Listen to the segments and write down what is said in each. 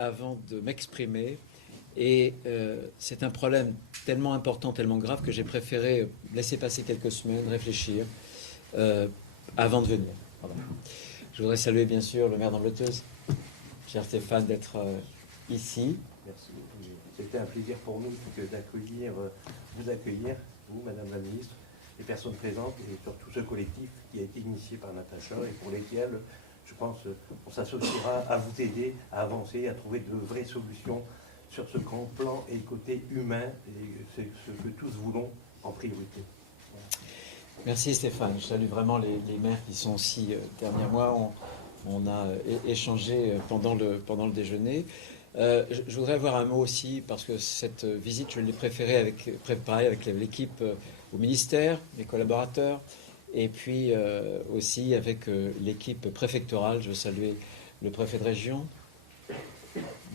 avant de m'exprimer. Et c'est un problème tellement important, tellement grave que j'ai préféré laisser passer quelques semaines, réfléchir avant de venir. Voilà. Je voudrais saluer bien sûr le maire d'Ambleteuse, cher Stéphane, d'être ici. Merci. C'était un plaisir pour nous d'accueillir, vous accueillir, vous, Madame la Ministre, les personnes présentes et surtout ce collectif qui a été initié par Natacha et pour lesquels, je pense, on s'associera à vous aider à avancer, à trouver de vraies solutions sur ce grand plan et le côté humain, et c'est ce que tous voulons en priorité. Voilà. Merci Stéphane, je salue vraiment les maires qui sont aussi derrière moi. On a échangé pendant le déjeuner. Je voudrais avoir un mot aussi, parce que cette visite, je l'ai préparée avec l'équipe au ministère, les collaborateurs, et puis aussi avec l'équipe préfectorale. Je veux saluer le préfet de région,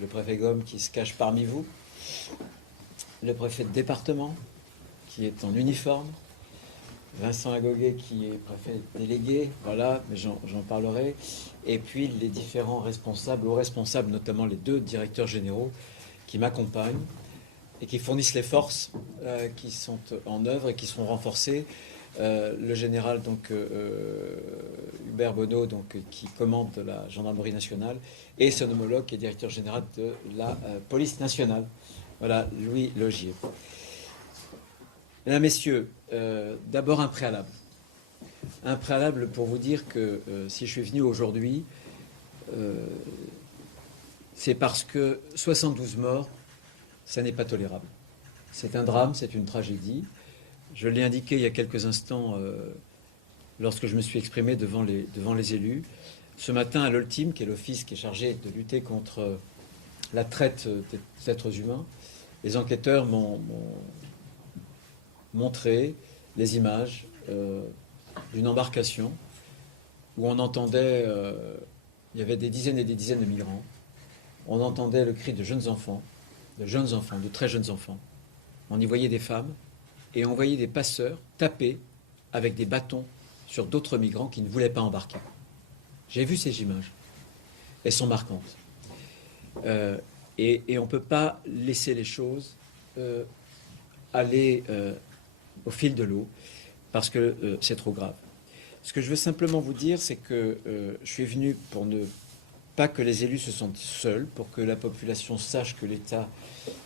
le préfet Gomme qui se cache parmi vous, le préfet de département qui est en uniforme, Vincent Agoguet qui est préfet délégué, voilà, mais j'en parlerai, et puis les différents responsables, hauts responsables, notamment les deux directeurs généraux qui m'accompagnent et qui fournissent les forces qui sont en œuvre et qui seront renforcées. Le général donc Hubert Bonneau donc, qui commande la gendarmerie nationale et son homologue qui est directeur général de la police nationale. Voilà, Louis Logier. Mesdames, Messieurs, d'abord un préalable. Un préalable pour vous dire que si je suis venu aujourd'hui, c'est parce que 72 morts, ça n'est pas tolérable. C'est un drame, c'est une tragédie. Je l'ai indiqué il y a quelques instants lorsque je me suis exprimé devant les élus. Ce matin, à l'Oltim, qui est l'office qui est chargé de lutter contre la traite des êtres humains, les enquêteurs m'ont montré les images d'une embarcation où on entendait, il y avait des dizaines et des dizaines de migrants, on entendait le cri de jeunes enfants, de très jeunes enfants, on y voyait des femmes, et on voyait des passeurs taper avec des bâtons sur d'autres migrants qui ne voulaient pas embarquer. J'ai vu ces images. Elles sont marquantes. Et on ne peut pas laisser les choses aller au fil de l'eau, parce que c'est trop grave. Ce que je veux simplement vous dire, c'est que je suis venu pour ne pas que les élus se sentent seuls, pour que la population sache que l'État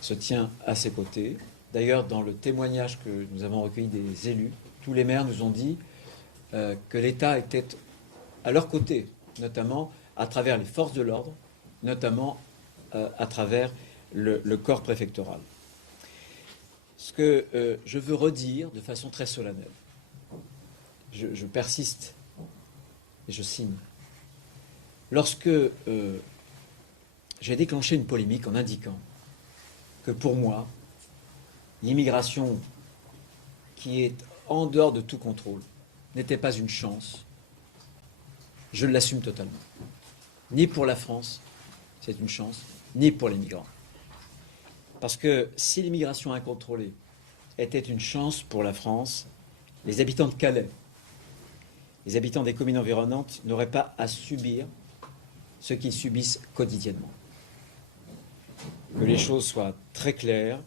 se tient à ses côtés. D'ailleurs, dans le témoignage que nous avons recueilli des élus, tous les maires nous ont dit que l'État était à leur côté, notamment à travers les forces de l'ordre, notamment à travers le corps préfectoral. Ce que je veux redire de façon très solennelle, je persiste et je signe. Lorsque j'ai déclenché une polémique en indiquant que pour moi, l'immigration qui est en dehors de tout contrôle n'était pas une chance, je l'assume totalement. Ni pour la France, c'est une chance, ni pour les migrants. Parce que si l'immigration incontrôlée était une chance pour la France, les habitants de Calais, les habitants des communes environnantes n'auraient pas à subir ce qu'ils subissent quotidiennement. Que les choses soient très claires,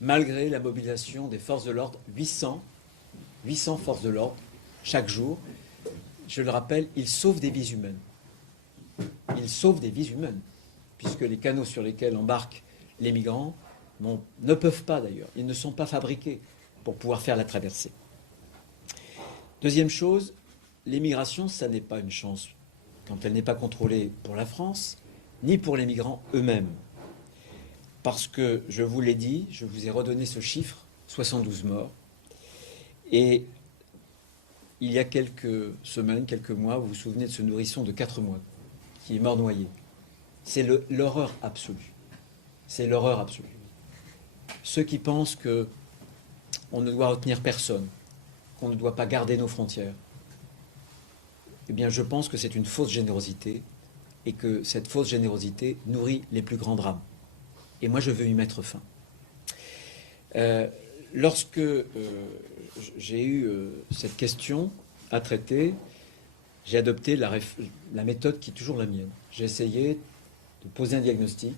malgré la mobilisation des forces de l'ordre, 800 forces de l'ordre chaque jour, je le rappelle, ils sauvent des vies humaines. Ils sauvent des vies humaines, puisque les canaux sur lesquels embarquent les migrants ne peuvent pas d'ailleurs, ils ne sont pas fabriqués pour pouvoir faire la traversée. Deuxième chose, l'immigration, ça n'est pas une chance quand elle n'est pas contrôlée pour la France, ni pour les migrants eux-mêmes. Parce que, je vous l'ai dit, je vous ai redonné ce chiffre, 72 morts, et il y a quelques semaines, quelques mois, vous vous souvenez de ce nourrisson de 4 mois qui est mort noyé. C'est l'horreur absolue. C'est l'horreur absolue. Ceux qui pensent qu'on ne doit retenir personne, qu'on ne doit pas garder nos frontières, eh bien je pense que c'est une fausse générosité et que cette fausse générosité nourrit les plus grands drames. Et moi je veux y mettre fin. Lorsque j'ai eu cette question à traiter, j'ai adopté la méthode qui est toujours la mienne. J'ai essayé de poser un diagnostic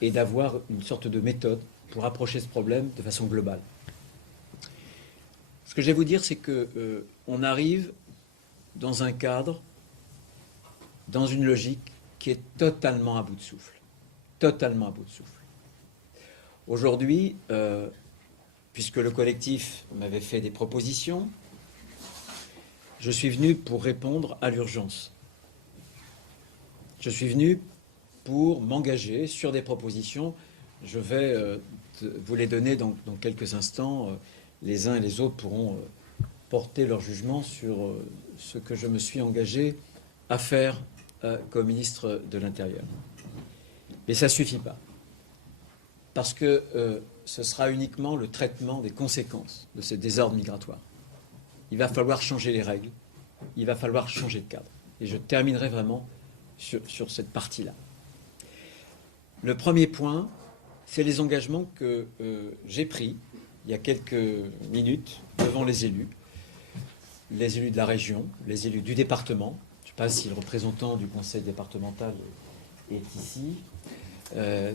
et d'avoir une sorte de méthode pour approcher ce problème de façon globale. Ce que je vais vous dire, c'est qu'on arrive dans un cadre, dans une logique qui est totalement à bout de souffle. Totalement à bout de souffle. Aujourd'hui, puisque le collectif m'avait fait des propositions, je suis venu pour répondre à l'urgence. Je suis venu pour m'engager sur des propositions. Je vais vous les donner dans quelques instants. Les uns et les autres pourront porter leur jugement sur ce que je me suis engagé à faire comme ministre de l'Intérieur. Mais ça ne suffit pas. Parce que ce sera uniquement le traitement des conséquences de ces désordres migratoires. Il va falloir changer les règles, il va falloir changer de cadre. Et je terminerai vraiment sur cette partie-là. Le premier point, c'est les engagements que j'ai pris il y a quelques minutes devant les élus de la région, les élus du département. Je ne sais pas si le représentant du conseil départemental est ici,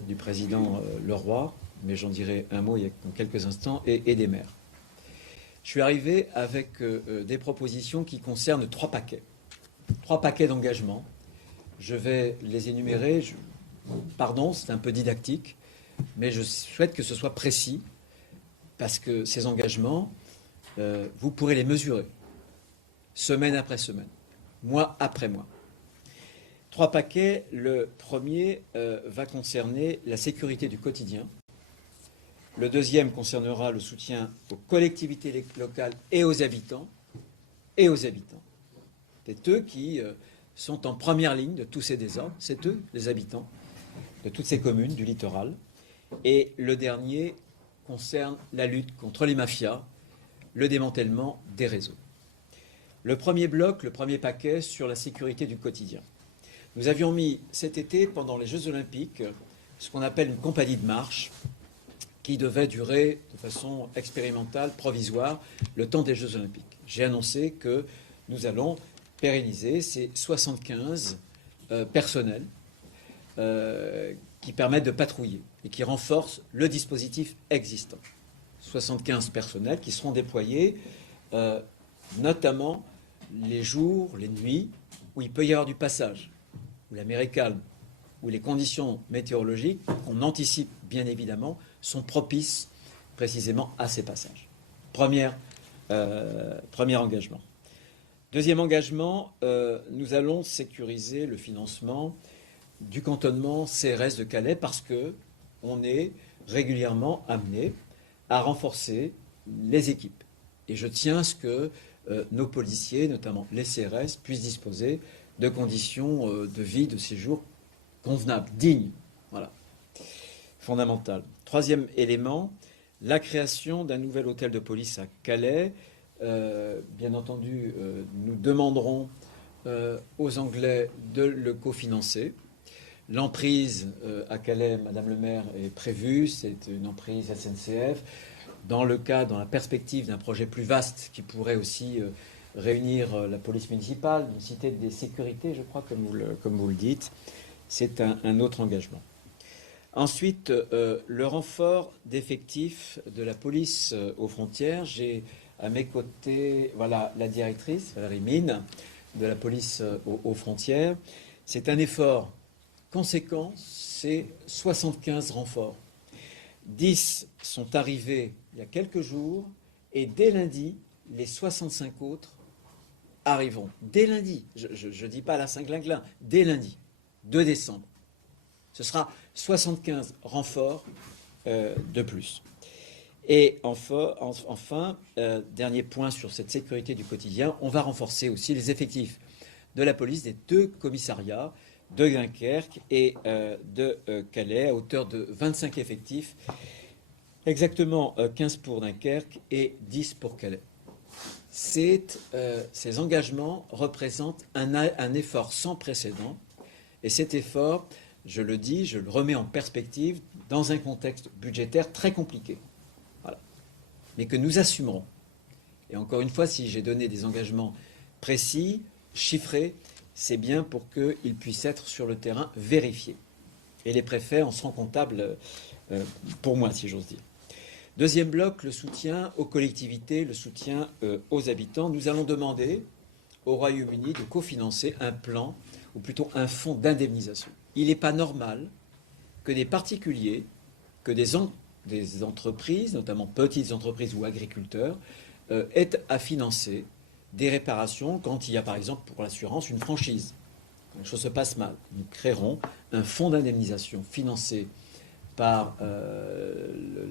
du président Leroy, mais j'en dirai un mot dans quelques instants, et des maires. Je suis arrivé avec des propositions qui concernent 3 paquets. 3 paquets d'engagements. Je vais les énumérer. Pardon, c'est un peu didactique, mais je souhaite que ce soit précis, parce que ces engagements, vous pourrez les mesurer, semaine après semaine, mois après mois. 3 paquets. Le premier va concerner la sécurité du quotidien. Le deuxième concernera le soutien aux collectivités locales et aux habitants. Et aux habitants. C'est eux qui sont en première ligne de tous ces désordres. C'est eux, les habitants de toutes ces communes du littoral. Et le dernier concerne la lutte contre les mafias, le démantèlement des réseaux. Le premier bloc, le premier paquet sur la sécurité du quotidien. Nous avions mis cet été, pendant les Jeux Olympiques, ce qu'on appelle une compagnie de marche, qui devait durer de façon expérimentale, provisoire, le temps des Jeux Olympiques. J'ai annoncé que nous allons pérenniser ces 75 personnels qui permettent de patrouiller et qui renforcent le dispositif existant. 75 personnels qui seront déployés notamment les jours, les nuits, où il peut y avoir du passage, où la mer est calme, où les conditions météorologiques, qu'on anticipe bien évidemment, sont propices précisément à ces passages. Premier engagement. Deuxième engagement, nous allons sécuriser le financement du cantonnement CRS de Calais parce qu'on est régulièrement amené à renforcer les équipes. Et je tiens à ce que nos policiers, notamment les CRS, puissent disposer de conditions de vie, de séjour convenables, dignes. Voilà. Fondamental. Troisième élément, la création d'un nouvel hôtel de police à Calais. Bien entendu, nous demanderons aux Anglais de le cofinancer. L'emprise à Calais, Madame le maire, est prévue. C'est une emprise SNCF. Dans la perspective d'un projet plus vaste qui pourrait aussi réunir la police municipale, une cité des sécurités, je crois, comme vous le dites, c'est un autre engagement. Ensuite, le renfort d'effectifs de la police aux frontières. J'ai à mes côtés la directrice, Valérie Mine, de la police aux frontières. C'est un effort conséquent, c'est 75 renforts. 10 sont arrivés il y a quelques jours et dès lundi, les 65 autres arriveront. Dès lundi, je ne dis pas à la Saint-Glinglin, dès lundi, 2 décembre. Ce sera 75 renforts de plus. Et enfin, dernier point sur cette sécurité du quotidien, on va renforcer aussi les effectifs de la police des 2 commissariats de Dunkerque et de Calais à hauteur de 25 effectifs, exactement 15 pour Dunkerque et 10 pour Calais. Ces engagements représentent un effort sans précédent et cet effort, je le dis, je le remets en perspective dans un contexte budgétaire très compliqué. Voilà. Mais que nous assumerons. Et encore une fois, si j'ai donné des engagements précis, chiffrés, c'est bien pour qu'ils puissent être sur le terrain vérifiés. Et les préfets en seront comptables pour moi, si j'ose dire. Deuxième bloc, le soutien aux collectivités, le soutien aux habitants. Nous allons demander au Royaume-Uni de cofinancer un plan, ou plutôt un fonds d'indemnisation. Il n'est pas normal que des particuliers, que des entreprises, notamment petites entreprises ou agriculteurs, aient à financer des réparations quand il y a par exemple pour l'assurance une franchise. Quand les choses se passent mal. Nous créerons un fonds d'indemnisation financé par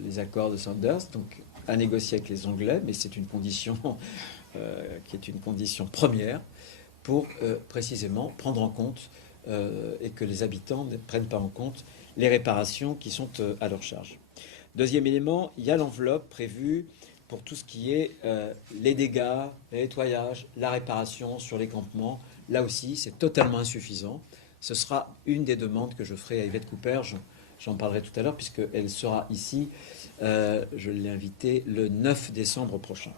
les accords de Sandhurst, donc à négocier avec les Anglais, mais c'est une condition qui est une condition première pour précisément prendre en compte et que les habitants ne prennent pas en compte les réparations qui sont à leur charge. Deuxième élément, il y a l'enveloppe prévue pour tout ce qui est les dégâts, le nettoyage, la réparation sur les campements. Là aussi, c'est totalement insuffisant. Ce sera une des demandes que je ferai à Yvette Cooper. J'en parlerai tout à l'heure puisqu'elle sera ici, je l'ai invitée, le 9 décembre prochain.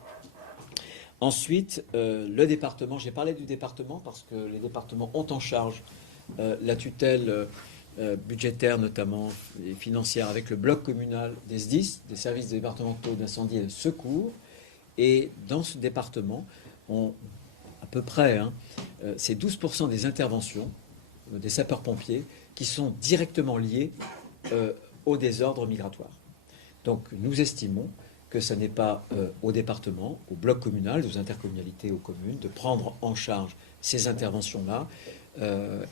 Ensuite, le département. J'ai parlé du département parce que les départements ont en charge la tutelle budgétaire notamment et financière avec le bloc communal des SDIS, des services départementaux d'incendie et de secours. Et dans ce département, à peu près, c'est 12% des interventions des sapeurs-pompiers qui sont directement liées au désordre migratoire. Donc nous estimons que ce n'est pas au département, au bloc communal, aux intercommunalités, aux communes, de prendre en charge ces interventions-là.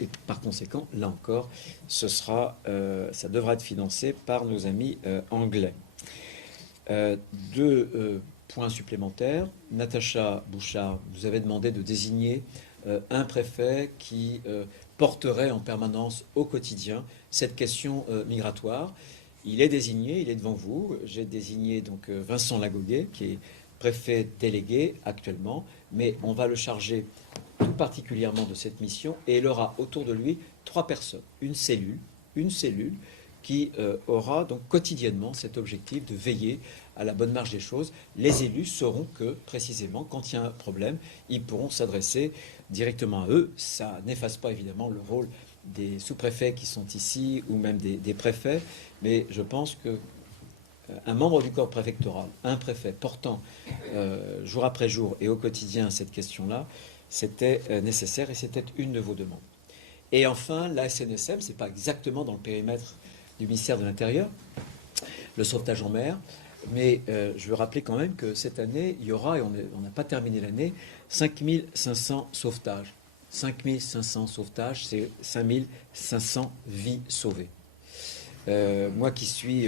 Et par conséquent, là encore, ça devra être financé par nos amis anglais. Deux points supplémentaires. Natacha Bouchard nous avait demandé de désigner un préfet qui porterait en permanence au quotidien cette question migratoire. Il est désigné, il est devant vous. J'ai désigné donc Vincent Lagoguet, qui est préfet délégué actuellement, mais on va le charger tout particulièrement de cette mission et il aura autour de lui 3 personnes, une cellule qui aura donc quotidiennement cet objectif de veiller à la bonne marche des choses. Les élus sauront que précisément quand il y a un problème, ils pourront s'adresser directement à eux. Ça n'efface pas évidemment le rôle des sous-préfets qui sont ici ou même des préfets, mais je pense que un membre du corps préfectoral, un préfet portant jour après jour et au quotidien cette question-là, c'était nécessaire et c'était une de vos demandes. Et enfin, la SNSM, ce n'est pas exactement dans le périmètre du ministère de l'Intérieur, le sauvetage en mer, mais je veux rappeler quand même que cette année, il y aura, et on n'a pas terminé l'année, 5500 sauvetages. 5500 sauvetages, c'est 5500 vies sauvées. Moi qui suis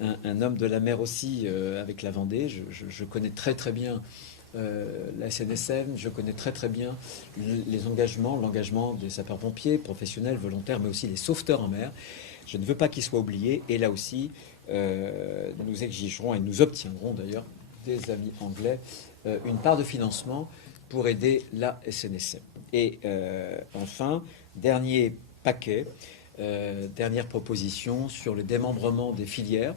un homme de la mer aussi avec la Vendée, je connais très très bien la SNSM, je connais très très bien l'engagement des sapeurs-pompiers, professionnels, volontaires, mais aussi les sauveteurs en mer. Je ne veux pas qu'ils soient oubliés, et là aussi, nous exigerons, et nous obtiendrons d'ailleurs des amis anglais, une part de financement pour aider la SNSM. Et enfin, dernier paquet, dernière proposition sur le démembrement des filières.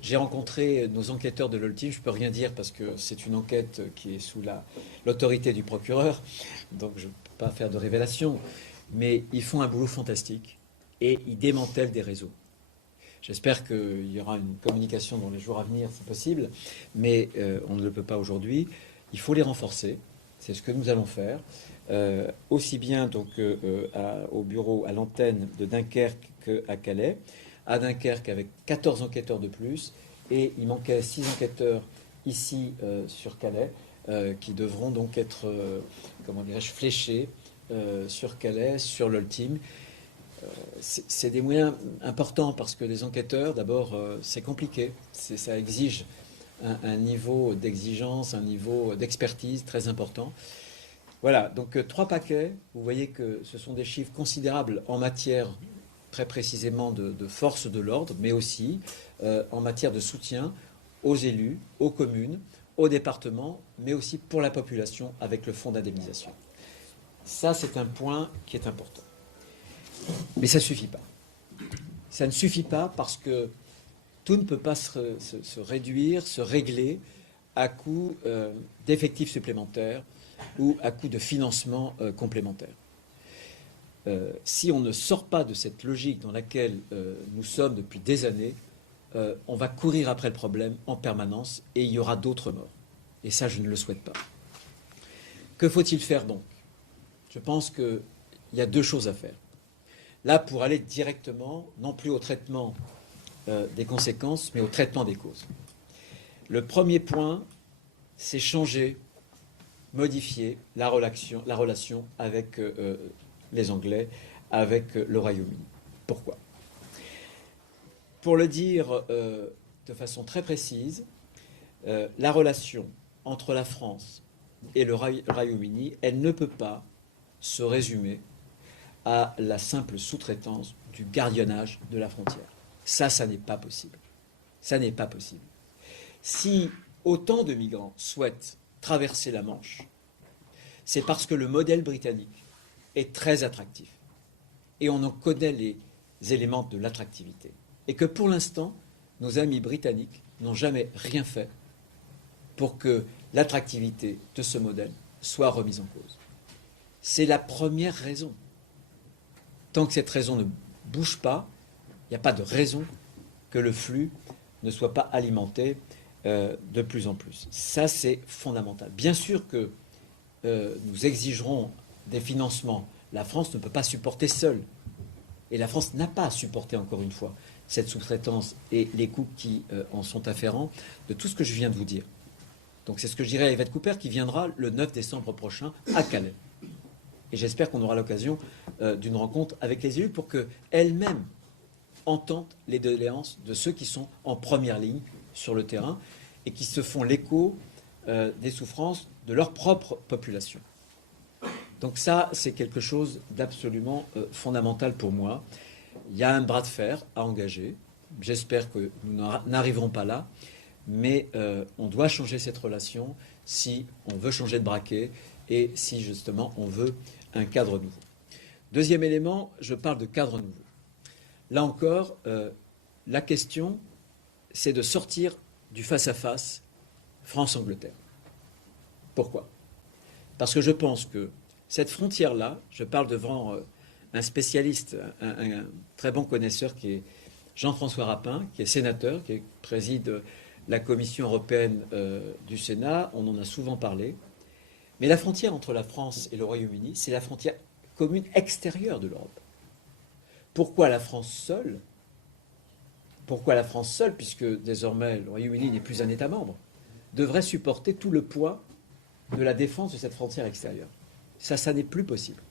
J'ai rencontré nos enquêteurs de l'Oltim, je ne peux rien dire parce que c'est une enquête qui est sous l'autorité du procureur, donc je ne peux pas faire de révélation, mais ils font un boulot fantastique et ils démantèlent des réseaux. J'espère qu'il y aura une communication dans les jours à venir, c'est possible, mais on ne le peut pas aujourd'hui. Il faut les renforcer, c'est ce que nous allons faire, aussi bien donc au bureau, à l'antenne de Dunkerque qu'à Calais. À Dunkerque avec 14 enquêteurs de plus, et il manquait 6 enquêteurs ici sur Calais, qui devront donc être, fléchés sur Calais, sur l'Oltim. C'est des moyens importants parce que les enquêteurs, d'abord, c'est compliqué, ça exige un niveau d'exigence, un niveau d'expertise très important. Voilà, donc 3 paquets, vous voyez que ce sont des chiffres considérables en matière très précisément de force de l'ordre, mais aussi en matière de soutien aux élus, aux communes, aux départements, mais aussi pour la population avec le fonds d'indemnisation. Ça, c'est un point qui est important. Mais ça ne suffit pas. Ça ne suffit pas parce que tout ne peut pas se réduire, se régler à coût d'effectifs supplémentaires ou à coût de financement complémentaire. si on ne sort pas de cette logique dans laquelle nous sommes depuis des années, on va courir après le problème en permanence et il y aura d'autres morts. Et ça, je ne le souhaite pas. Que faut-il faire donc? Je pense qu'il y a deux choses à faire. Là, pour aller directement, non plus au traitement des conséquences, mais au traitement des causes. Le premier point, c'est changer, modifier la relation avec les Anglais, avec le Royaume-Uni. Pourquoi? Pour le dire de façon très précise, la relation entre la France et le Royaume-Uni, elle ne peut pas se résumer à la simple sous-traitance du gardiennage de la frontière. Ça n'est pas possible. Ça n'est pas possible. Si autant de migrants souhaitent traverser la Manche, c'est parce que le modèle britannique est très attractif. Et on en connaît les éléments de l'attractivité. Et que pour l'instant, nos amis britanniques n'ont jamais rien fait pour que l'attractivité de ce modèle soit remise en cause. C'est la première raison. Tant que cette raison ne bouge pas, il n'y a pas de raison que le flux ne soit pas alimenté de plus en plus. Ça, c'est fondamental. Bien sûr que nous exigerons des financements. La France ne peut pas supporter seule. Et la France n'a pas à supporter, encore une fois, cette sous-traitance et les coûts qui en sont afférents de tout ce que je viens de vous dire. Donc c'est ce que je dirais à Yvette Cooper qui viendra le 9 décembre prochain à Calais. Et j'espère qu'on aura l'occasion d'une rencontre avec les élus pour qu'elles-mêmes entendent les doléances de ceux qui sont en première ligne sur le terrain et qui se font l'écho des souffrances de leur propre population. Donc ça, c'est quelque chose d'absolument fondamental pour moi. Il y a un bras de fer à engager. J'espère que nous n'arriverons pas là, mais on doit changer cette relation si on veut changer de braquet et si justement on veut un cadre nouveau. Deuxième élément, je parle de cadre nouveau. Là encore, la question, c'est de sortir du face-à-face France-Angleterre. Pourquoi? Parce que je pense que cette frontière-là, je parle devant un spécialiste, un très bon connaisseur qui est Jean-François Rapin, qui est sénateur, qui préside la Commission européenne du Sénat, on en a souvent parlé. Mais la frontière entre la France et le Royaume-Uni, c'est la frontière commune extérieure de l'Europe. Pourquoi la France seule? Pourquoi la France seule, puisque désormais le Royaume-Uni n'est plus un État membre, devrait supporter tout le poids de la défense de cette frontière extérieure? Ça n'est plus possible.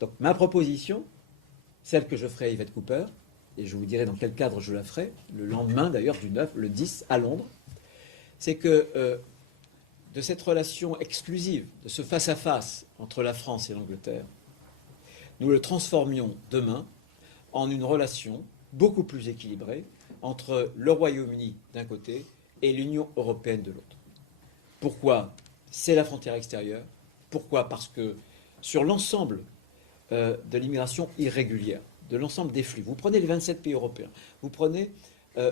Donc ma proposition, celle que je ferai à Yvette Cooper, et je vous dirai dans quel cadre je la ferai, le lendemain d'ailleurs du 9, le 10 à Londres, c'est que de cette relation exclusive, de ce face-à-face entre la France et l'Angleterre, nous le transformions demain en une relation beaucoup plus équilibrée entre le Royaume-Uni d'un côté et l'Union européenne de l'autre. Pourquoi? C'est la frontière extérieure. Pourquoi? Parce que sur l'ensemble de l'immigration irrégulière, de l'ensemble des flux, vous prenez les 27 pays européens, vous prenez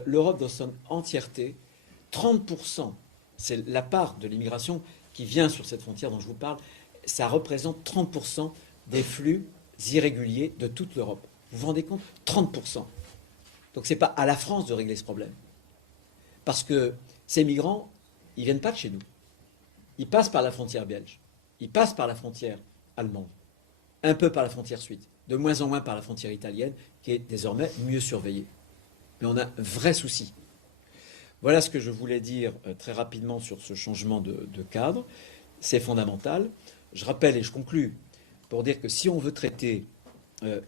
l'Europe dans son entièreté, 30%, c'est la part de l'immigration qui vient sur cette frontière dont je vous parle, ça représente 30% des flux irréguliers de toute l'Europe. Vous vous rendez compte? 30%. Donc ce n'est pas à la France de régler ce problème. Parce que ces migrants, ils ne viennent pas de chez nous. Ils passent par la frontière belge. Ils passent par la frontière allemande. Un peu par la frontière suisse. De moins en moins par la frontière italienne, qui est désormais mieux surveillée. Mais on a un vrai souci. Voilà ce que je voulais dire très rapidement sur ce changement de cadre. C'est fondamental. Je rappelle et je conclus pour dire que si on veut traiter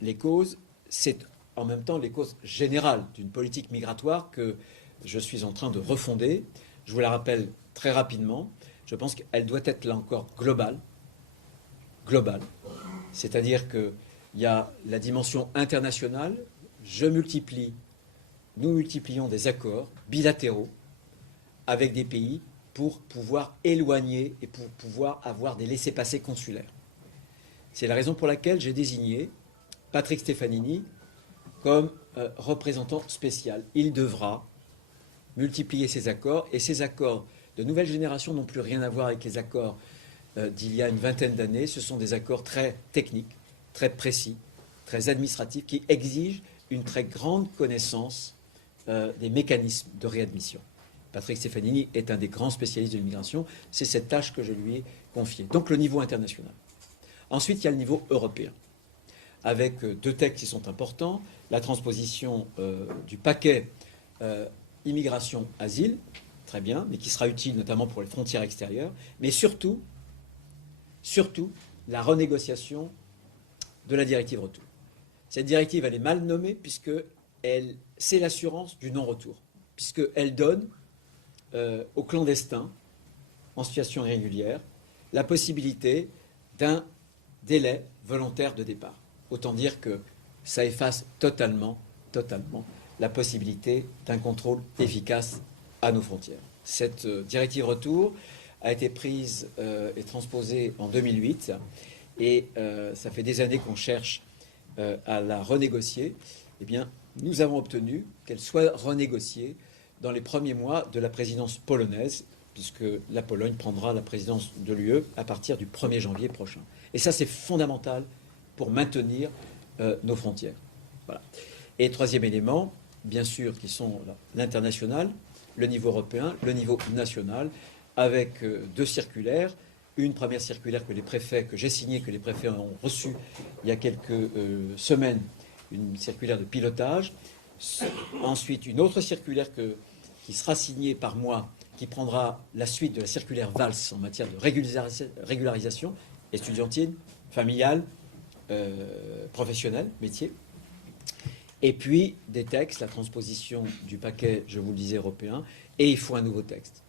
les causes, c'est en même temps les causes générales d'une politique migratoire que je suis en train de refonder. Je vous la rappelle très rapidement. Je pense qu'elle doit être là encore globale. Globale. C'est-à-dire qu'il y a la dimension internationale. Nous multiplions des accords bilatéraux avec des pays pour pouvoir éloigner et pour pouvoir avoir des laissez-passer consulaires. C'est la raison pour laquelle j'ai désigné Patrick Stefanini comme représentant spécial. Il devra multiplier ces accords, et ces accords de nouvelle génération n'ont plus rien à voir avec les accords d'il y a une vingtaine d'années. Ce sont des accords très techniques, très précis, très administratif, qui exige une très grande connaissance des mécanismes de réadmission. Patrick Stefanini est un des grands spécialistes de l'immigration. C'est cette tâche que je lui ai confiée. Donc le niveau international. Ensuite, il y a le niveau européen, avec deux textes qui sont importants. La transposition du paquet immigration-asile, très bien, mais qui sera utile notamment pour les frontières extérieures. Mais surtout, la renégociation de la directive retour. Cette directive, elle est mal nommée puisque c'est l'assurance du non-retour, puisqu'elle donne aux clandestins en situation irrégulière la possibilité d'un délai volontaire de départ. Autant dire que ça efface totalement la possibilité d'un contrôle efficace à nos frontières. Cette directive retour a été prise et transposée en 2008 et ça fait des années qu'on cherche à la renégocier. Eh bien, nous avons obtenu qu'elle soit renégociée dans les premiers mois de la présidence polonaise, puisque la Pologne prendra la présidence de l'UE à partir du 1er janvier prochain. Et ça, c'est fondamental pour maintenir nos frontières. Voilà. Et troisième élément, bien sûr, qui sont l'international, le niveau européen, le niveau national, avec deux circulaires. Une première circulaire que j'ai signée, que les préfets ont reçue il y a quelques semaines, une circulaire de pilotage. Ensuite, une autre circulaire qui sera signée par moi, qui prendra la suite de la circulaire Valls en matière de régularisation estudiantine, familiale, professionnelle, métier. Et puis des textes, la transposition du paquet, je vous le disais, européen, et il faut un nouveau texte.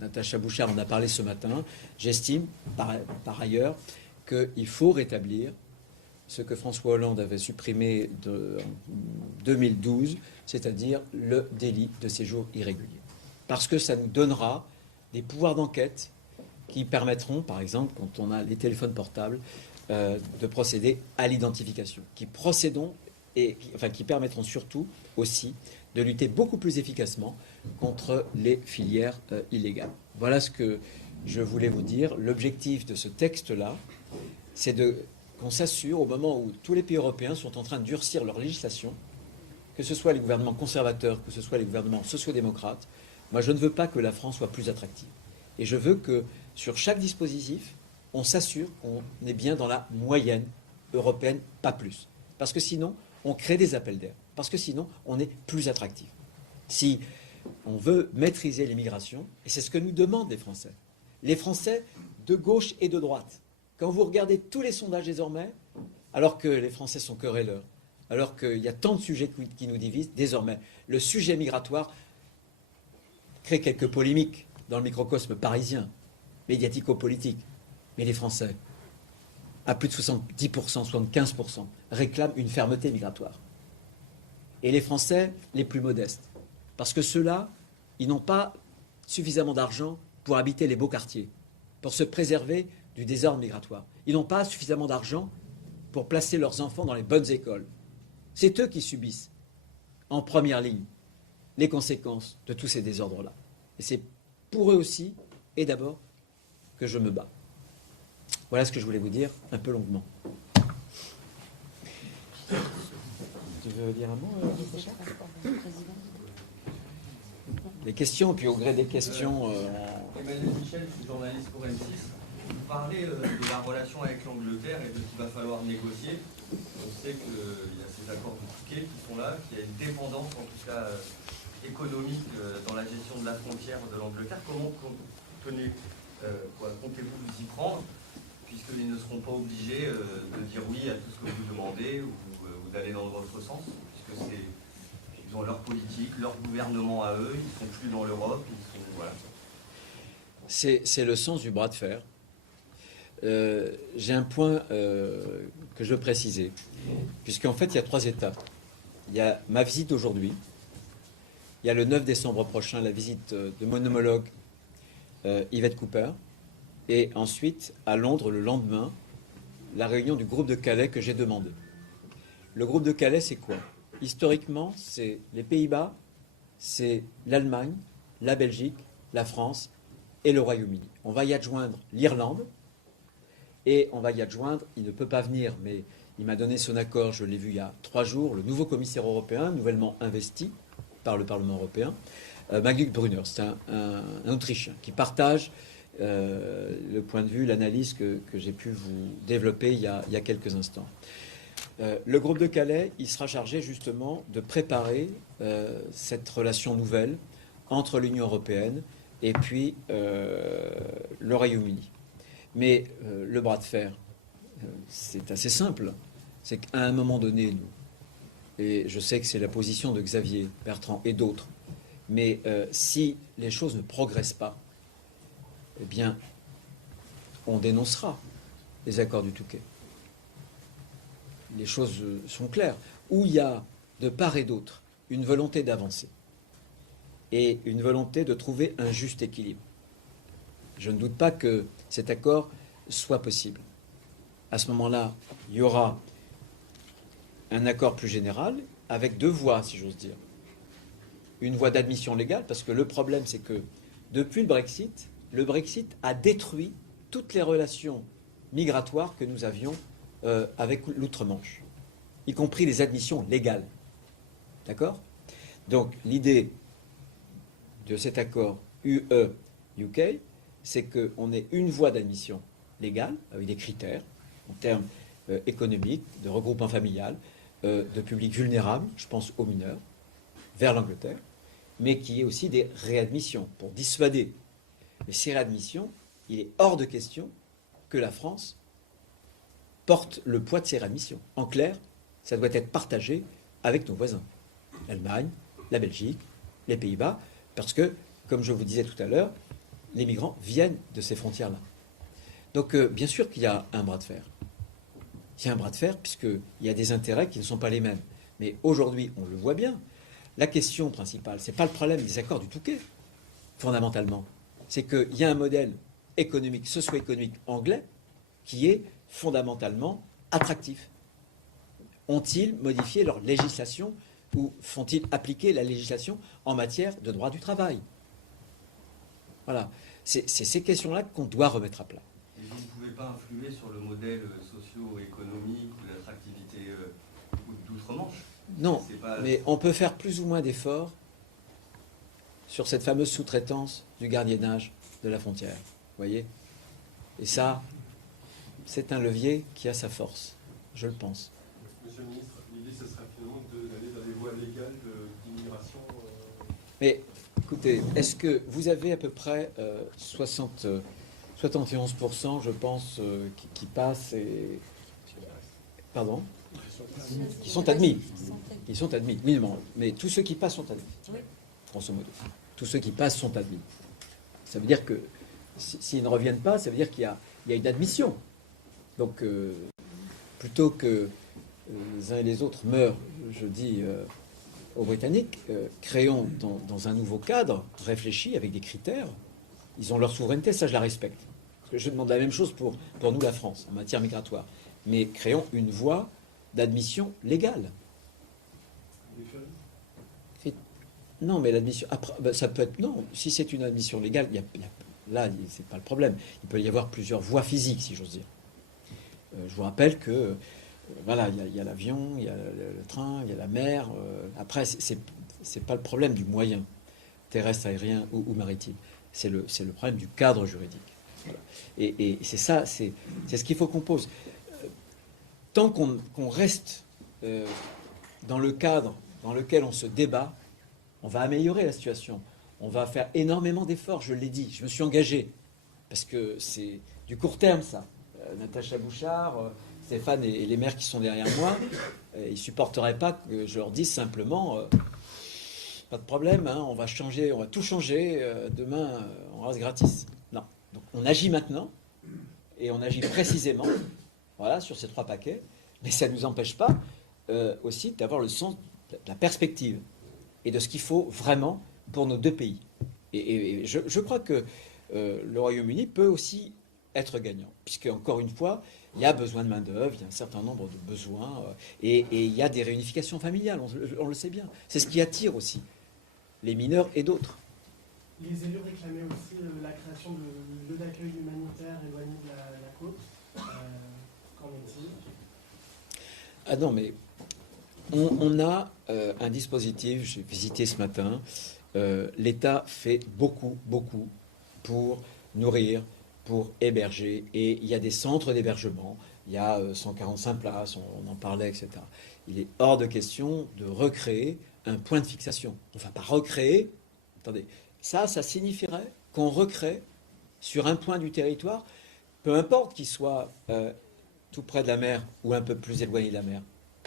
Natacha Bouchard en a parlé ce matin. J'estime, par ailleurs, qu'il faut rétablir ce que François Hollande avait supprimé en 2012, c'est-à-dire le délit de séjour irrégulier. Parce que ça nous donnera des pouvoirs d'enquête qui permettront, par exemple, quand on a les téléphones portables, de procéder à l'identification, qui permettront surtout aussi de lutter beaucoup plus efficacement contre les filières illégales. Voilà ce que je voulais vous dire. L'objectif de ce texte-là, c'est qu'on s'assure, au moment où tous les pays européens sont en train de durcir leur législation, que ce soit les gouvernements conservateurs, que ce soit les gouvernements sociodémocrates, moi je ne veux pas que la France soit plus attractive. Et je veux que sur chaque dispositif, on s'assure qu'on est bien dans la moyenne européenne, pas plus. Parce que sinon, on crée des appels d'air. Parce que sinon, on est plus attractif. Si on veut maîtriser l'immigration, et c'est ce que nous demandent les Français de gauche et de droite. Quand vous regardez tous les sondages désormais, alors que les Français sont querelleurs, alors qu'il y a tant de sujets qui nous divisent, désormais, le sujet migratoire crée quelques polémiques dans le microcosme parisien, médiatico-politique. Mais les Français, à plus de 70%, 75%, réclament une fermeté migratoire. Et les Français les plus modestes, parce que ceux-là, ils n'ont pas suffisamment d'argent pour habiter les beaux quartiers, pour se préserver du désordre migratoire. Ils n'ont pas suffisamment d'argent pour placer leurs enfants dans les bonnes écoles. C'est eux qui subissent, en première ligne, les conséquences de tous ces désordres-là. Et c'est pour eux aussi, et d'abord, que je me bats. Voilà ce que je voulais vous dire, un peu longuement. Tu veux dire un mot, Natacha ? Des questions, puis au gré des questions... Emmanuel Michel, je suis journaliste pour M6. Vous parlez de la relation avec l'Angleterre et de ce qu'il va falloir négocier. On sait qu'il y a ces accords de Touquet qui sont là, qu'il y a une dépendance, en tout cas économique, dans la gestion de la frontière de l'Angleterre. Comment comptez-vous vous y prendre, puisqu'ils ne seront pas obligés de dire oui à tout ce que vous demandez ou d'aller dans votre sens, puisque ils ont leur politique, leur gouvernement à eux, ils ne sont plus dans l'Europe, voilà. C'est le sens du bras de fer. J'ai un point que je veux préciser, puisqu'en fait il y a 3 étapes. Il y a ma visite aujourd'hui, il y a le 9 décembre prochain la visite de mon homologue Yvette Cooper, et ensuite à Londres le lendemain la réunion du groupe de Calais que j'ai demandé. Le groupe de Calais, c'est quoi? Historiquement, c'est les Pays-Bas, c'est l'Allemagne, la Belgique, la France et le Royaume-Uni. On va y adjoindre l'Irlande et on va y adjoindre, il ne peut pas venir, mais il m'a donné son accord, je l'ai vu il y a 3 jours, le nouveau commissaire européen, nouvellement investi par le Parlement européen, Magnus Brunner. C'est un Autrichien qui partage le point de vue, l'analyse que j'ai pu vous développer il y a quelques instants. Le groupe de Calais, il sera chargé justement de préparer cette relation nouvelle entre l'Union européenne et puis le Royaume-Uni. Mais le bras de fer, c'est assez simple. C'est qu'à un moment donné, nous, et je sais que c'est la position de Xavier Bertrand et d'autres, mais si les choses ne progressent pas, eh bien, on dénoncera les accords du Touquet. Les choses sont claires. Où il y a, de part et d'autre, une volonté d'avancer et une volonté de trouver un juste équilibre, je ne doute pas que cet accord soit possible. À ce moment-là, il y aura un accord plus général avec 2 voies, si j'ose dire. Une voie d'admission légale, parce que le problème, c'est que depuis le Brexit a détruit toutes les relations migratoires que nous avions avec l'outre-Manche, y compris les admissions légales. D'accord? Donc, l'idée de cet accord UE-UK, c'est qu'on ait une voie d'admission légale, avec des critères, en termes économiques, de regroupement familial, de public vulnérable, je pense aux mineurs, vers l'Angleterre, mais qui est aussi des réadmissions, pour dissuader. Mais ces réadmissions, il est hors de question que la France porte le poids de ces réadmissions. En clair, ça doit être partagé avec nos voisins. L'Allemagne, la Belgique, les Pays-Bas, parce que, comme je vous disais tout à l'heure, les migrants viennent de ces frontières-là. Donc, bien sûr qu'il y a un bras de fer. Il y a un bras de fer, puisqu'il y a des intérêts qui ne sont pas les mêmes. Mais aujourd'hui, on le voit bien, la question principale, ce n'est pas le problème des accords du Touquet, fondamentalement. C'est qu'il y a un modèle économique, socio-économique anglais qui est fondamentalement attractif. Ont-ils modifié leur législation ou font-ils appliquer la législation en matière de droit du travail? Voilà. C'est ces questions-là qu'on doit remettre à plat. Et vous ne pouvez pas influer sur le modèle socio-économique ou l'attractivité d'outre-Manche? Non, mais on peut faire plus ou moins d'efforts sur cette fameuse sous-traitance du gardiennage de la frontière. Vous voyez? Et ça, c'est un levier qui a sa force, je le pense. Monsieur le ministre, l'idée, ce serait finalement d'aller dans des voies légales d'immigration. Mais écoutez, est-ce que vous avez à peu près 71%, je pense, qui passent et... Pardon? Qui sont admis. Qui sont admis. Oui, mais tous ceux qui passent sont admis. Grosso modo. Tous ceux qui passent sont admis. Ça veut dire que s'ils ne reviennent pas, ça veut dire qu'il y a une admission. Donc, plutôt que les uns et les autres meurent, je dis aux Britanniques, créons dans un nouveau cadre réfléchi avec des critères. Ils ont leur souveraineté, ça je la respecte. Parce que je demande la même chose pour nous, la France, en matière migratoire. Mais créons une voie d'admission légale. Non, mais l'admission... ça peut être... Non, si c'est une admission légale, là, c'est pas le problème. Il peut y avoir plusieurs voies physiques, si j'ose dire. Je vous rappelle que, voilà, il y a l'avion, il y a le train, il y a la mer. Après, c'est pas le problème du moyen, terrestre, aérien ou maritime. C'est le problème du cadre juridique. Voilà. Et c'est ça, c'est ce qu'il faut qu'on pose. Tant qu'on reste dans le cadre dans lequel on se débat, on va améliorer la situation. On va faire énormément d'efforts, je l'ai dit. Je me suis engagé, parce que c'est du court terme, ça. Natacha Bouchard, Stéphane et les maires qui sont derrière moi, ils ne supporteraient pas que je leur dise simplement pas de problème, hein, on va tout changer, demain on reste gratis. Non. Donc on agit maintenant, et on agit précisément, voilà, sur ces 3 paquets, mais ça ne nous empêche pas aussi d'avoir le sens de la perspective et de ce qu'il faut vraiment pour nos 2 pays. Et je crois que le Royaume-Uni peut aussi être gagnant, puisque, encore une fois, il y a besoin de main-d'œuvre, il y a un certain nombre de besoins, et il y a des réunifications familiales, on le sait bien. C'est ce qui attire aussi les mineurs et d'autres. Les élus réclamaient aussi la création de lieux d'accueil humanitaire éloignés de la côte. Qu'en est-il? Ah non, mais on a un dispositif, j'ai visité ce matin, l'État fait beaucoup pour nourrir, pour héberger, et il y a des centres d'hébergement, il y a 145 places, on en parlait, etc. Il est hors de question de recréer un point de fixation. On ne va pas recréer, attendez, ça signifierait qu'on recrée sur un point du territoire, peu importe qu'il soit tout près de la mer ou un peu plus éloigné de la mer.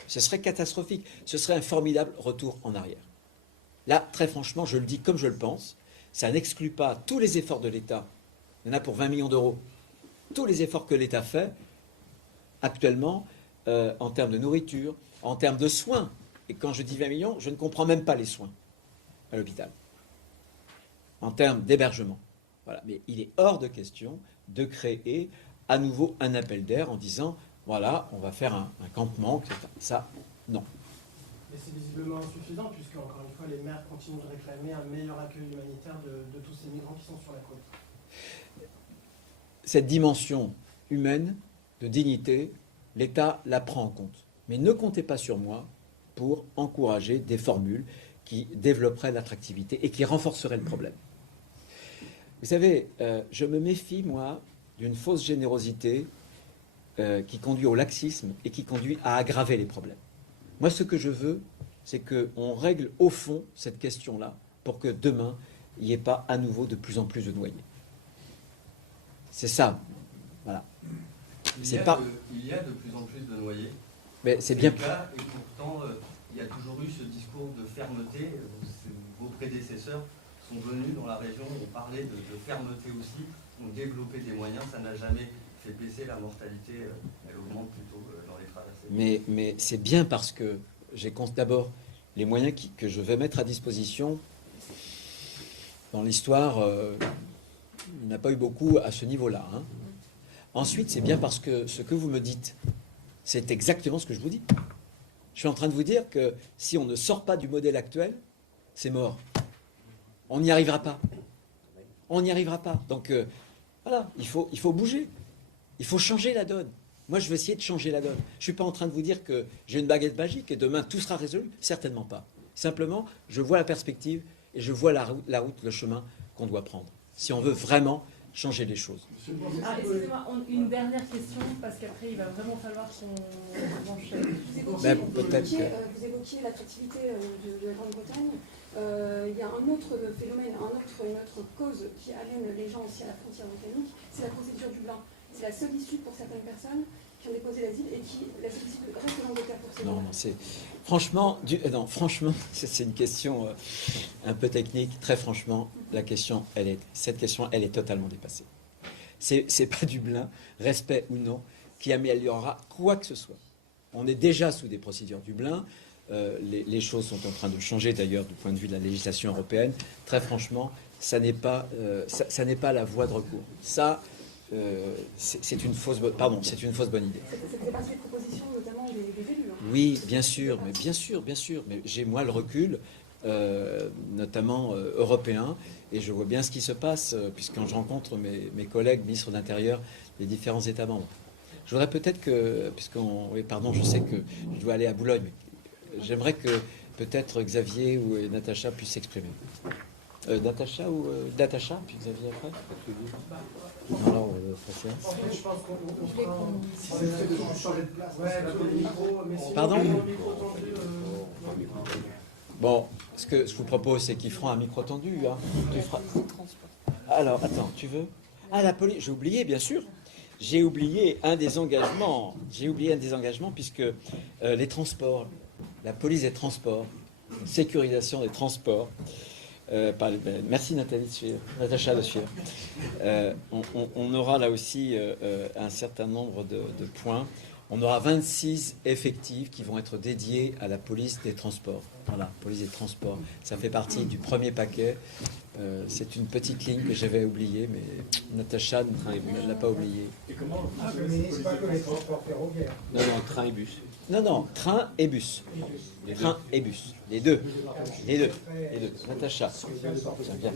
Ce serait catastrophique. Ce serait un formidable retour en arrière. Là, très franchement, je le dis comme je le pense, ça n'exclut pas tous les efforts de l'État. Il y en a pour 20 millions d'euros. Tous les efforts que l'État fait actuellement en termes de nourriture, en termes de soins. Et quand je dis 20 millions, je ne comprends même pas les soins à l'hôpital. En termes d'hébergement. Voilà. Mais il est hors de question de créer à nouveau un appel d'air en disant voilà, on va faire un campement, etc. Ça, non. Mais c'est visiblement insuffisant, puisque, encore une fois, les maires continuent de réclamer un meilleur accueil humanitaire de tous ces migrants qui sont sur la côte. Cette dimension humaine, de dignité, l'État la prend en compte. Mais ne comptez pas sur moi pour encourager des formules qui développeraient l'attractivité et qui renforceraient le problème. Vous savez, je me méfie, moi, d'une fausse générosité qui conduit au laxisme et qui conduit à aggraver les problèmes. Moi, ce que je veux, c'est qu'on règle au fond cette question-là pour que demain, il n'y ait pas à nouveau de plus en plus de noyés. C'est ça. Voilà. Il y a de plus en plus de noyés. Mais c'est bien. Le cas, et pourtant, il y a toujours eu ce discours de fermeté. Vos prédécesseurs sont venus dans la région, ont parlé de fermeté aussi, ont développé des moyens. Ça n'a jamais fait baisser la mortalité. Elle augmente plutôt dans les traversées. Mais c'est bien parce que j'ai compte d'abord les moyens que je vais mettre à disposition. Dans l'histoire, il n'y en a pas eu beaucoup à ce niveau-là. Hein. Ensuite, c'est bien parce que ce que vous me dites, c'est exactement ce que je vous dis. Je suis en train de vous dire que si on ne sort pas du modèle actuel, c'est mort. On n'y arrivera pas. On n'y arrivera pas. Donc voilà, il faut bouger. Il faut changer la donne. Moi, je veux essayer de changer la donne. Je ne suis pas en train de vous dire que j'ai une baguette magique et demain tout sera résolu. Certainement pas. Simplement, je vois la perspective et je vois la route, le chemin qu'on doit prendre. Si on veut vraiment changer les choses. Ah, excusez-moi, une dernière question, parce qu'après il va vraiment falloir qu'on enchaîne. Vous évoquiez l'attractivité de la Grande-Bretagne. Il y a un autre phénomène, une autre cause qui amène les gens aussi à la frontière britannique, c'est la procédure Dublin. C'est la seule issue pour certaines personnes qui ont déposé l'asile et qui, la seule issue reste l'Angleterre pour ces gens. Non, c'est franchement, c'est une question un peu technique. Très franchement, cette question, elle est totalement dépassée. C'est pas Dublin, respect ou non, qui améliorera quoi que ce soit. On est déjà sous des procédures Dublin. Les choses sont en train de changer d'ailleurs du point de vue de la législation européenne. Très franchement, ça n'est pas la voie de recours. Ça, c'est une fausse bonne idée. C'est parce que les propositions notamment des élus. Hein. Oui, bien sûr. Mais j'ai moi le recul, notamment européen, et je vois bien ce qui se passe, puisque quand je rencontre mes collègues ministres de l'Intérieur des différents États membres. Je voudrais peut-être que, je sais que je dois aller à Boulogne, mais j'aimerais que peut-être Xavier ou Natacha puissent s'exprimer. Natacha, puis Xavier après. Non, François. En fait, je pense qu'on fera un... changer de place. Ouais, le micro, mais sinon, pardon. Le micro tendu, Bon, ce que je vous propose, c'est qu'ils feront un micro tendu. Hein. Alors, attends, tu veux? Ah, la police, j'ai oublié, bien sûr. J'ai oublié un des engagements, puisque les transports, la police des transports, sécurisation des transports, merci Natacha de suivre. On aura là aussi un certain nombre de points. On aura 26 effectifs qui vont être dédiés à la police des transports. Voilà, police des transports. Ça fait partie du premier paquet. C'est une petite ligne que j'avais oubliée, mais Natacha ne l'a pas oubliée. Et comment mais c'est pas que les transports ferroviaires. Non, train et bus. Non, train et bus. Train et bus. Les deux. Natacha. Tiens, viens.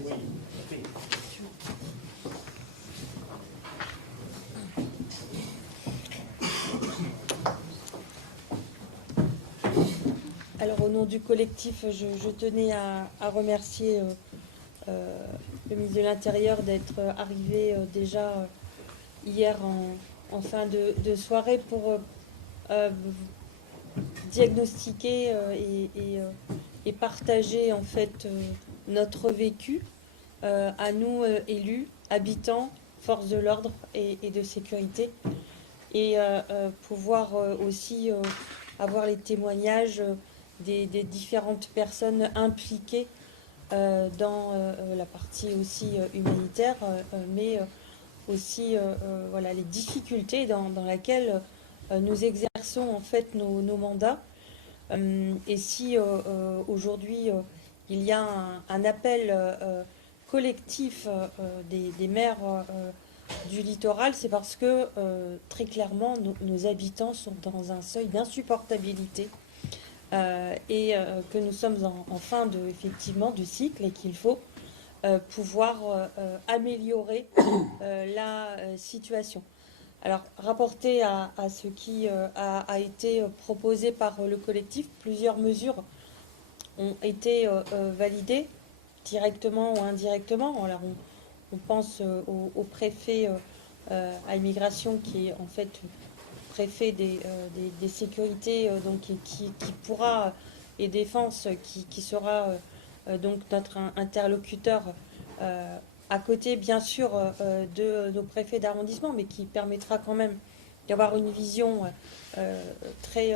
au nom du collectif, je tenais à remercier le ministre de l'Intérieur d'être arrivé déjà hier en fin de soirée pour diagnostiquer et partager en fait notre vécu à nous élus, habitants, forces de l'ordre et de sécurité, et pouvoir aussi avoir les témoignages des différentes personnes impliquées dans la partie aussi humanitaire, mais aussi voilà, les difficultés dans lesquelles nous exerçons en fait nos mandats. Et si aujourd'hui il y a un appel collectif des maires du littoral, c'est parce que très clairement nos habitants sont dans un seuil d'insupportabilité et que nous sommes en fin effectivement de cycle et qu'il faut pouvoir améliorer la situation. Alors, rapporté à ce qui a été proposé par le collectif, plusieurs mesures ont été validées directement ou indirectement. Alors, on pense au préfet à immigration qui est en fait préfet des sécurités donc, qui pourra, et défense qui sera donc notre interlocuteur à côté bien sûr de nos préfets d'arrondissement, mais qui permettra quand même d'avoir une vision très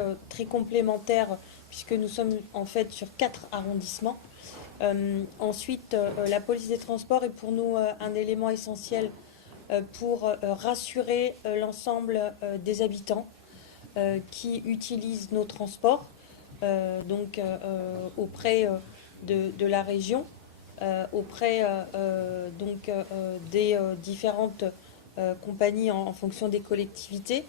complémentaire, puisque nous sommes en fait sur 4 arrondissements. Ensuite, la police des transports est pour nous un élément essentiel pour rassurer l'ensemble des habitants qui utilisent nos transports, donc auprès de la région, auprès donc des différentes compagnies en fonction des collectivités.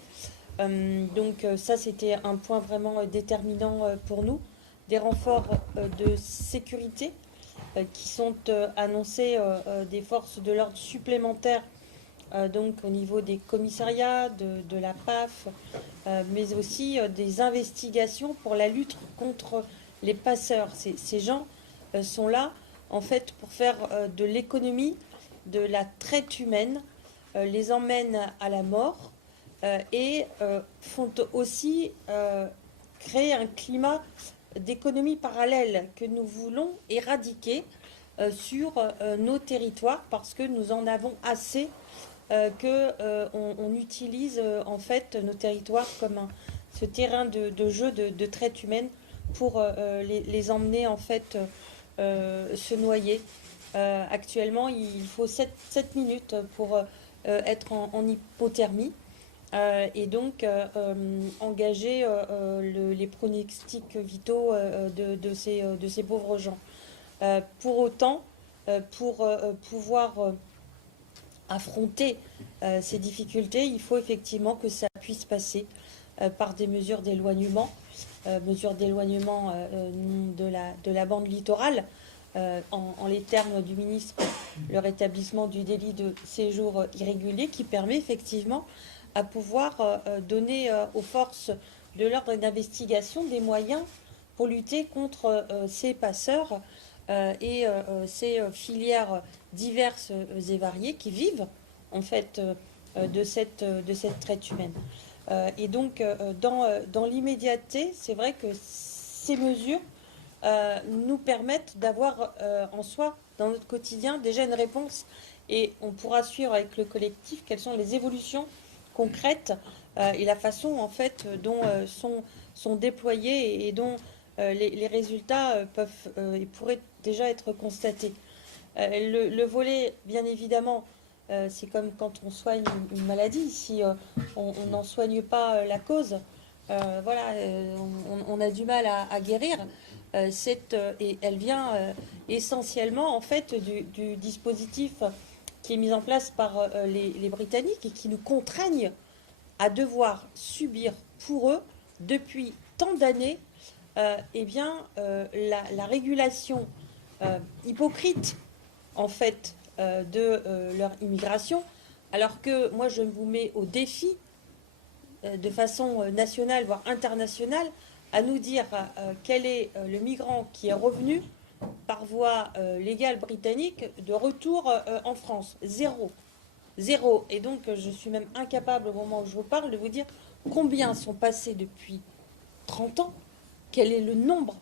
Donc ça, c'était un point vraiment déterminant pour nous. Des renforts de sécurité qui sont annoncés, des forces de l'ordre supplémentaires, donc au niveau des commissariats, de la PAF, mais aussi des investigations pour la lutte contre les passeurs. Ces gens sont là en fait pour faire de l'économie, de la traite humaine, les emmènent à la mort et font aussi créer un climat d'économie parallèle que nous voulons éradiquer sur nos territoires, parce que nous en avons assez qu'on utilise en fait nos territoires comme ce terrain de jeu de traite humaine pour les emmener en fait se noyer. Actuellement, il faut 7 minutes pour être en hypothermie. Et donc engager les pronostics vitaux de ces pauvres gens. Pour autant, pour pouvoir affronter ces difficultés, il faut effectivement que ça puisse passer par des mesures d'éloignement de la bande littorale, en les termes du ministre, le rétablissement du délit de séjour irrégulier, qui permet effectivement à pouvoir donner aux forces de l'ordre et d'investigation des moyens pour lutter contre ces passeurs et ces filières diverses et variées qui vivent en fait de cette traite humaine. Et donc dans l'immédiateté, c'est vrai que ces mesures nous permettent d'avoir en soi, dans notre quotidien, déjà une réponse, et on pourra suivre avec le collectif quelles sont les évolutions concrètes et la façon en fait dont sont déployés et dont les résultats peuvent et pourraient déjà être constatés. Le volet, bien évidemment, c'est comme quand on soigne une maladie. Si on n'en soigne pas la cause, voilà, on a du mal à guérir. Et elle vient essentiellement en fait du dispositif qui est mis en place par les Britanniques et qui nous contraignent à devoir subir pour eux, depuis tant d'années, la régulation hypocrite en fait de leur immigration, alors que moi je vous mets au défi de façon nationale, voire internationale, à nous dire quel est le migrant qui est revenu par voie légale britannique de retour en France. Zéro. Zéro. Et donc, je suis même incapable, au moment où je vous parle, de vous dire combien sont passés depuis 30 ans, quel est le nombre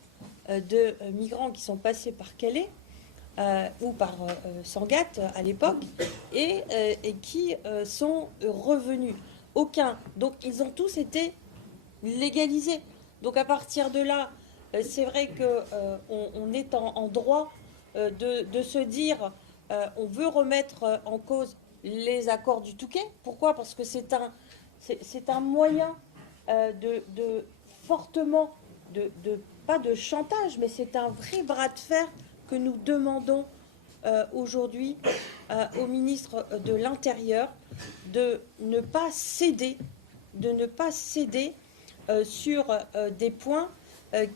de migrants qui sont passés par Calais ou par Sangatte à l'époque et qui sont revenus. Aucun. Donc, ils ont tous été légalisés. Donc, à partir de là, c'est vrai qu'on est en droit de se dire on veut remettre en cause les accords du Touquet. Pourquoi? Parce que c'est un moyen de fortement, pas de chantage, mais c'est un vrai bras de fer que nous demandons aujourd'hui au ministre de l'Intérieur de ne pas céder, sur des points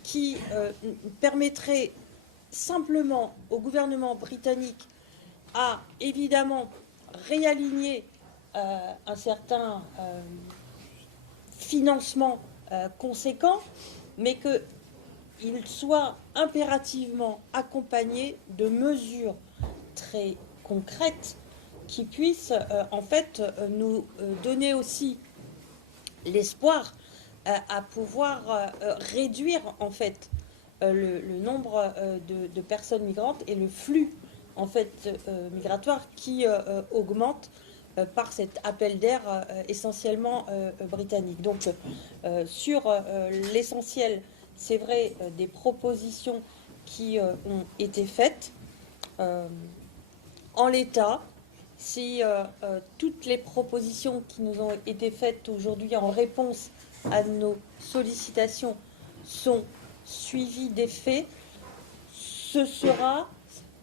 qui permettraient simplement au gouvernement britannique à évidemment réaligner un certain financement conséquent, mais qu'il soit impérativement accompagné de mesures très concrètes qui puissent en fait nous donner aussi l'espoir à pouvoir réduire en fait le nombre de personnes migrantes et le flux en fait migratoire qui augmente par cet appel d'air essentiellement britannique. Donc sur l'essentiel, c'est vrai, des propositions qui ont été faites en l'état. Si toutes les propositions qui nous ont été faites aujourd'hui en réponse à nos sollicitations sont suivies des faits, ce sera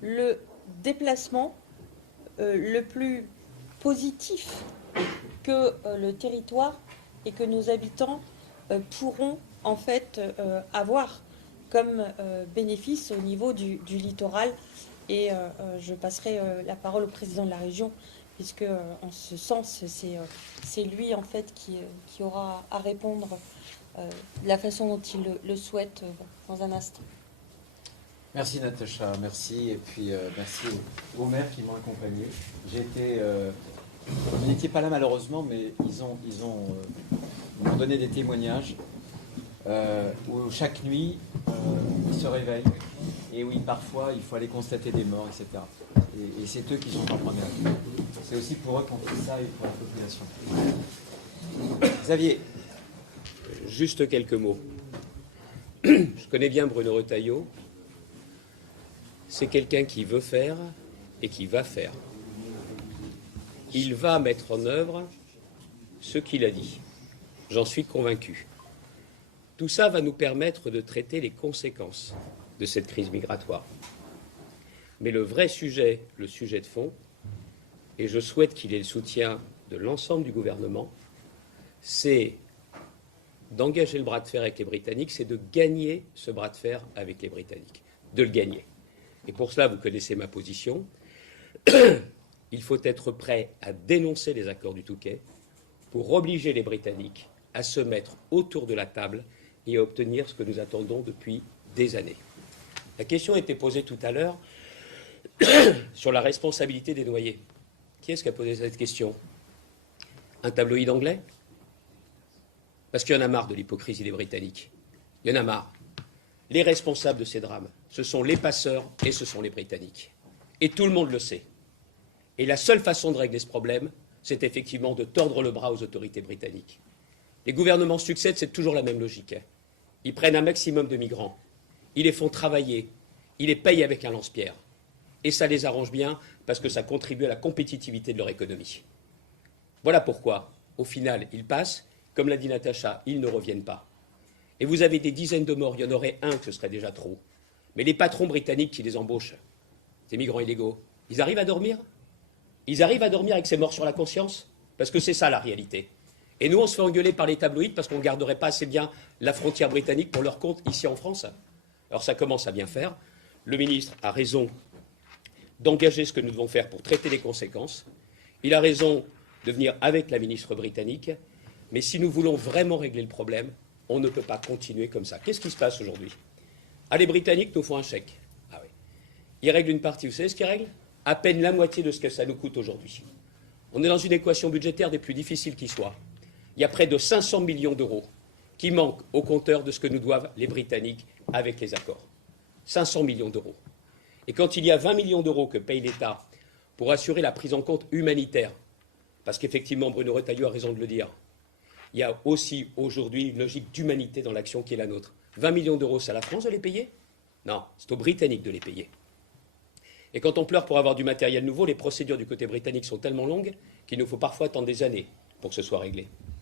le déplacement le plus positif que le territoire et que nos habitants pourront en fait avoir comme bénéfice au niveau du littoral. Et je passerai la parole au président de la région, puisque en ce sens, c'est lui en fait qui aura à répondre de la façon dont il le souhaite dans un instant. Merci Natacha, merci. Et puis merci aux maires qui m'ont accompagné. Vous n'étiez pas là malheureusement, mais ils m'ont donné des témoignages où chaque nuit, ils se réveillent et où parfois il faut aller constater des morts, etc. Et c'est eux qui sont en première ligne. C'est aussi pour eux qu'on fait ça et pour la population. Xavier. Juste quelques mots. Je connais bien Bruno Retailleau. C'est quelqu'un qui veut faire et qui va faire. Il va mettre en œuvre ce qu'il a dit. J'en suis convaincu. Tout ça va nous permettre de traiter les conséquences de cette crise migratoire. Mais le vrai sujet, le sujet de fond, et je souhaite qu'il ait le soutien de l'ensemble du gouvernement, c'est d'engager le bras de fer avec les Britanniques, c'est de gagner ce bras de fer avec les Britanniques, de le gagner. Et pour cela, vous connaissez ma position. Il faut être prêt à dénoncer les accords du Touquet pour obliger les Britanniques à se mettre autour de la table et à obtenir ce que nous attendons depuis des années. La question a été posée tout à l'heure sur la responsabilité des noyés. Qui est-ce qui a posé cette question? Un tabloïd anglais? Parce qu'il y en a marre de l'hypocrisie des Britanniques. Il y en a marre. Les responsables de ces drames, ce sont les passeurs et ce sont les Britanniques. Et tout le monde le sait. Et la seule façon de régler ce problème, c'est effectivement de tordre le bras aux autorités britanniques. Les gouvernements succèdent, c'est toujours la même logique. Ils prennent un maximum de migrants, ils les font travailler, ils les payent avec un lance-pierre. Et ça les arrange bien parce que ça contribue à la compétitivité de leur économie. Voilà pourquoi, au final, ils passent. Comme l'a dit Natacha, ils ne reviennent pas. Et vous avez des dizaines de morts, il y en aurait un que ce serait déjà trop. Mais les patrons britanniques qui les embauchent, ces migrants illégaux, ils arrivent à dormir? Ils arrivent à dormir avec ces morts sur la conscience? Parce que c'est ça la réalité. Et nous, on se fait engueuler par les tabloïds parce qu'on ne garderait pas assez bien la frontière britannique pour leur compte ici en France. Alors ça commence à bien faire. Le ministre a raison d'engager ce que nous devons faire pour traiter les conséquences. Il a raison de venir avec la ministre britannique. Mais si nous voulons vraiment régler le problème, On ne peut pas continuer comme ça. Qu'est-ce qui se passe aujourd'hui? Ah, les Britanniques nous font un chèque. Ah oui. Ils règlent une partie. Vous savez ce qu'ils règlent? À peine la moitié de ce que ça nous coûte aujourd'hui. On est dans une équation budgétaire des plus difficiles qui soit. Il y a près de 500 millions d'euros qui manquent au compteur de ce que nous doivent les Britanniques avec les accords. 500 millions d'euros. Et quand il y a 20 millions d'euros que paye l'État pour assurer la prise en compte humanitaire, parce qu'effectivement, Bruno Retailleau a raison de le dire, il y a aussi aujourd'hui une logique d'humanité dans l'action qui est la nôtre. 20 millions d'euros, c'est à la France de les payer? Non, c'est aux Britanniques de les payer. Et quand on pleure pour avoir du matériel nouveau, les procédures du côté britannique sont tellement longues qu'il nous faut parfois attendre des années pour que ce soit réglé.